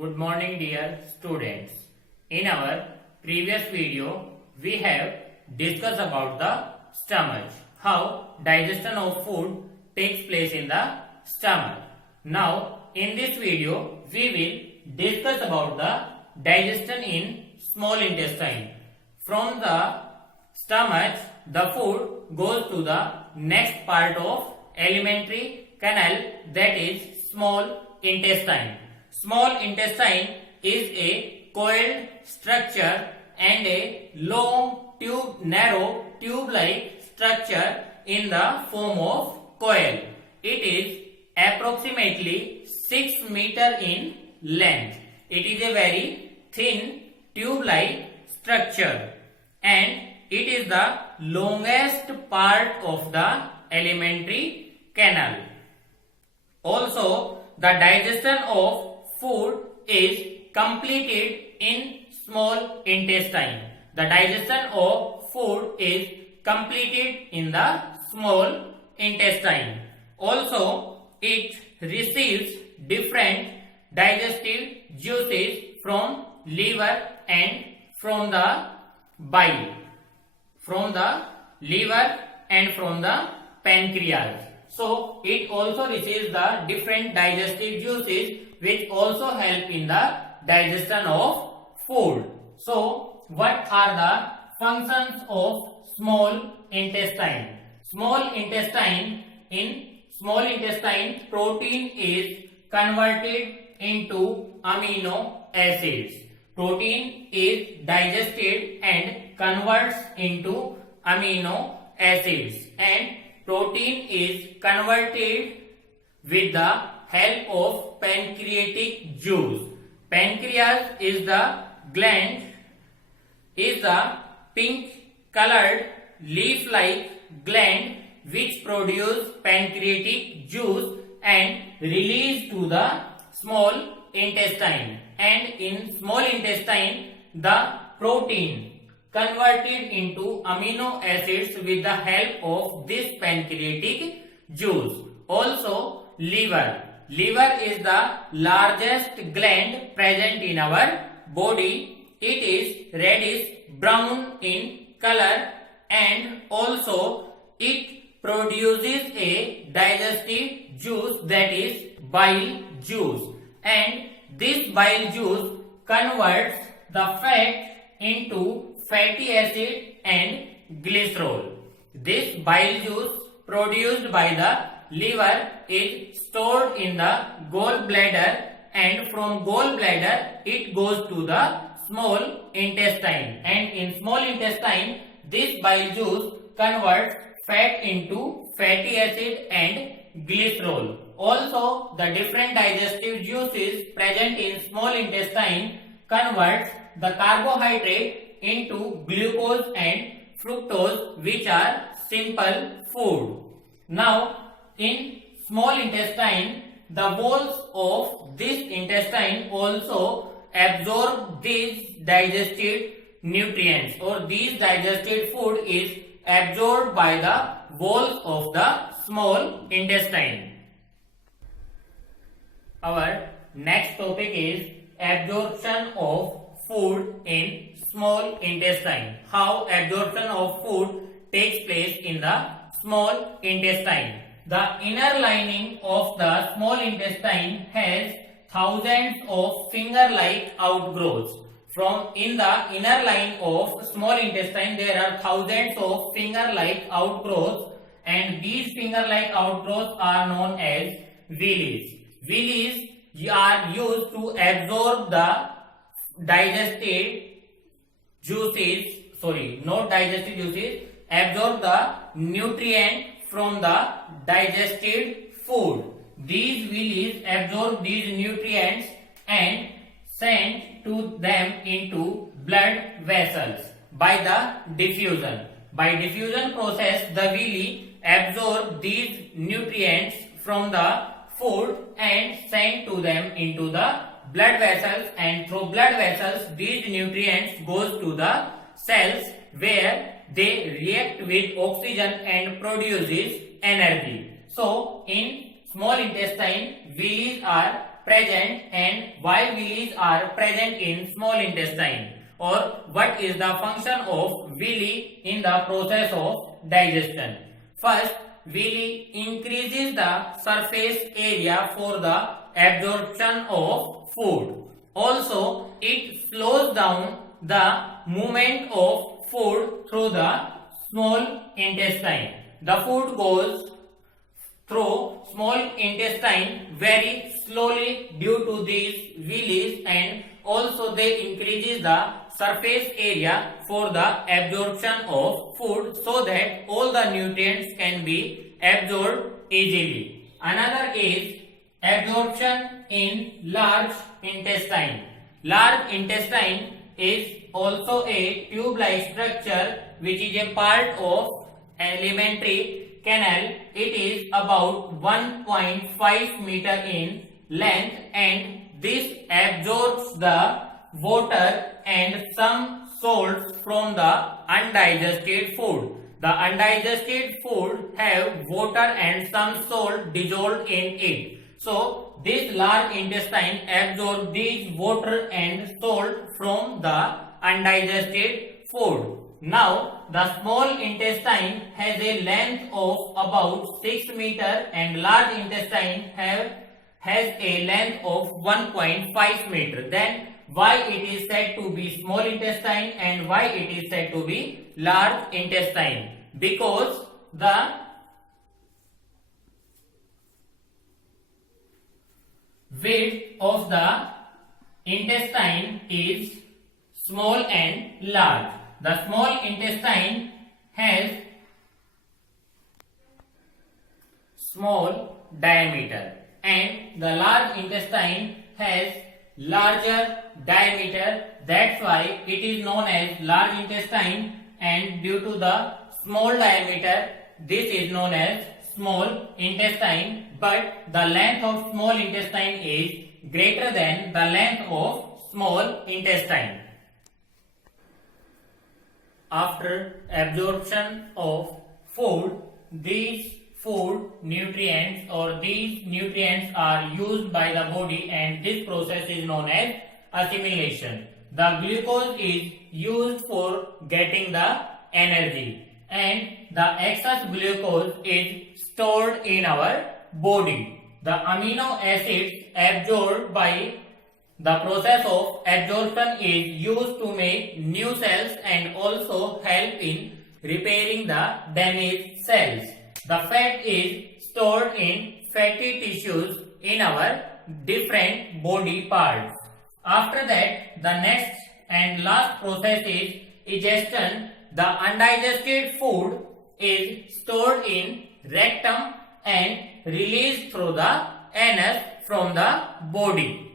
Good morning dear students. In our previous video, we have discussed about the stomach, how digestion of food takes place in the stomach. Now, in this video, we will discuss about the digestion in small intestine. From the stomach, the food goes to the next part of alimentary canal, that is small intestine. Small intestine is a coiled structure and a long narrow tube-like structure in the form of coil. It is approximately 6 meter in length. It is a very thin tube-like structure and it is the longest part of the alimentary canal. Also, the digestion of food is completed in small intestine. The digestion of food is completed in the small intestine. Also, it receives different digestive juices from liver and from the bile, from the liver and from the pancreas. So, it also receives the different digestive juices which also help in the digestion of food. So, what are the functions of small intestine? Small intestine, in small intestine, protein is converted into amino acids. Protein is digested and converts into amino acids, and protein is converted with the help of pancreatic juice. Pancreas is the gland, is the pink colored leaf-like gland which produce pancreatic juice and release to the small intestine. And in small intestine, the protein converted into amino acids with the help of this pancreatic juice. Also, liver. Liver is the largest gland present in our body. It is reddish brown in color and also it produces a digestive juice, that is bile juice, and this bile juice converts the fat into fatty acid and glycerol. This bile juice produced by the liver is stored in the gallbladder, and from gallbladder it goes to the small intestine, and in small intestine this bile juice converts fat into fatty acid and glycerol. Also, the different digestive juices present in small intestine converts the carbohydrate into glucose and fructose, which are simple food. Now, in small intestine, the walls of this intestine also absorb these digested nutrients, or these digested food is absorbed by the walls of the small intestine. Our next topic is absorption of food in small intestine. How absorption of food takes place in the small intestine. The inner lining of the small intestine has thousands of finger-like outgrowths. From in the inner line of small intestine, there are thousands of finger-like outgrowths, and these finger-like outgrowths are known as villi. Villi are used to absorb the digested juices, absorb the nutrient from the digested food. These villi absorb these nutrients and send to them into blood vessels by the diffusion. By diffusion process, the villi absorb these nutrients from the food and send to them into the blood vessels, and through blood vessels these nutrients goes to the cells where they react with oxygen and produces energy. So in small intestine, villi are present and why villi are present in small intestine, or what is the function of villi in the process of digestion. First, villi increases the surface area for the absorption of food. Also, it slows down the movement of food through the small intestine. The food goes through small intestine very slowly due to these villi, and also they increases the surface area for the absorption of food so that all the nutrients can be absorbed easily. Another is absorption in large intestine. Large intestine is also a tube-like structure which is a part of alimentary canal. It is about 1.5 meter in length, and this absorbs the water and some salts from the undigested food. The undigested food have water and some salt dissolved in it. So this large intestine absorbs these water and salt from the undigested food. Now the small intestine has a length of about 6 meter and large intestine has a length of 1.5 meter. Then why it is said to be small intestine and why it is said to be large intestine? Because the width of the intestine is small and large. The small intestine has small diameter and the large intestine has larger diameter. That's why it is known as large intestine, and due to the small diameter this is known as small intestine, but the length of small intestine is greater than the length of small intestine. After absorption of food, these food nutrients are used by the body, and this process is known as assimilation. The glucose is used for getting the energy, and the excess glucose is stored in our body. The amino acids absorbed by the process of absorption is used to make new cells and also help in repairing the damaged cells. The fat is stored in fatty tissues in our different body parts. After that, the next and last process is digestion. The undigested food is stored in rectum and released through the anus from the body.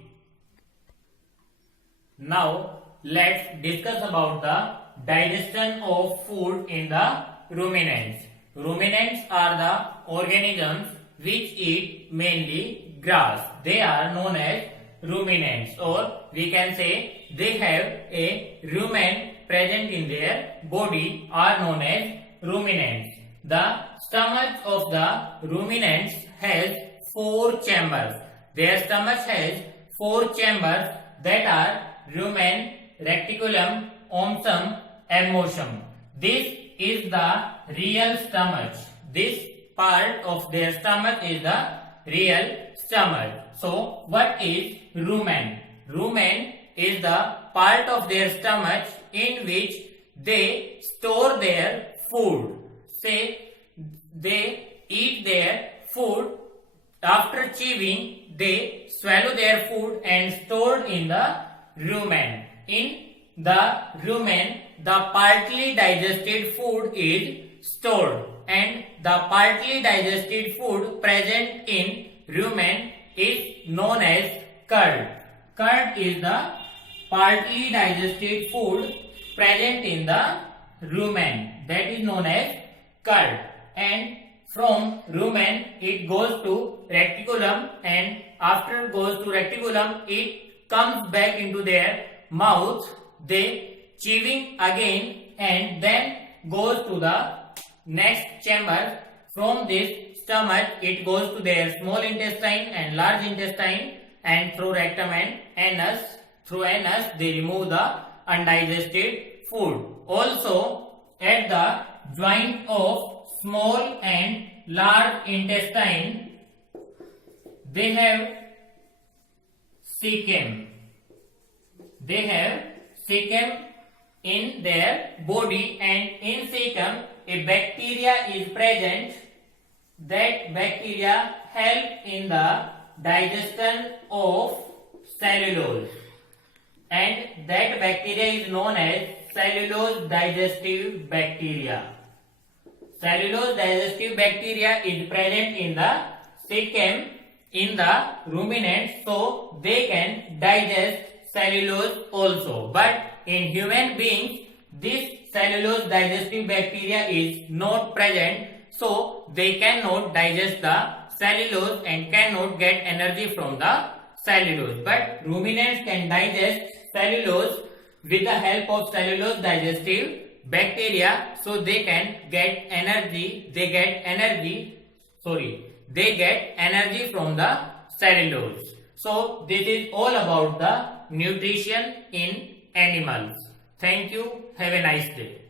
Now let's discuss about the digestion of food in the ruminants. Ruminants are the organisms which eat mainly grass. They are known as ruminants, or we can say they have a rumen present in their body are known as ruminants. The stomach of the ruminants has 4 chambers. Their stomach has 4 chambers that are rumen, reticulum, ompsum, ammochum. This is the real stomach. This part of their stomach is the real stomach. So what is rumen? Rumen is the part of their stomach in which they store their food. Say they eat their food, after chewing they swallow their food and stored in the rumen. In the rumen, the partly digested food is stored, and the partly digested food present in rumen is known as curd. Curd is the partly digested food present in the rumen, that is known as curd, and from rumen it goes to reticulum, and after it goes to reticulum it comes back into their mouth. They chewing again and then goes to the next chamber. From this stomach it goes to their small intestine and large intestine, and through rectum and anus. Through anus, they remove the undigested food. Also, at the joint of small and large intestine, they have cecum. They have cecum in their body, and in cecum a bacteria is present. That bacteria help in the digestion of cellulose, and that bacteria is known as cellulose digestive bacteria. Cellulose digestive bacteria is present in the cecum in the ruminants, so they can digest cellulose also. But in human beings, this cellulose digestive bacteria is not present, so they cannot digest the cellulose and cannot get energy from the cellulose. But ruminants can digest cellulose with the help of cellulose digestive bacteria, so they can get energy. They get energy from the cellulose. So this is all about the nutrition in animals. Thank you. Have a nice day.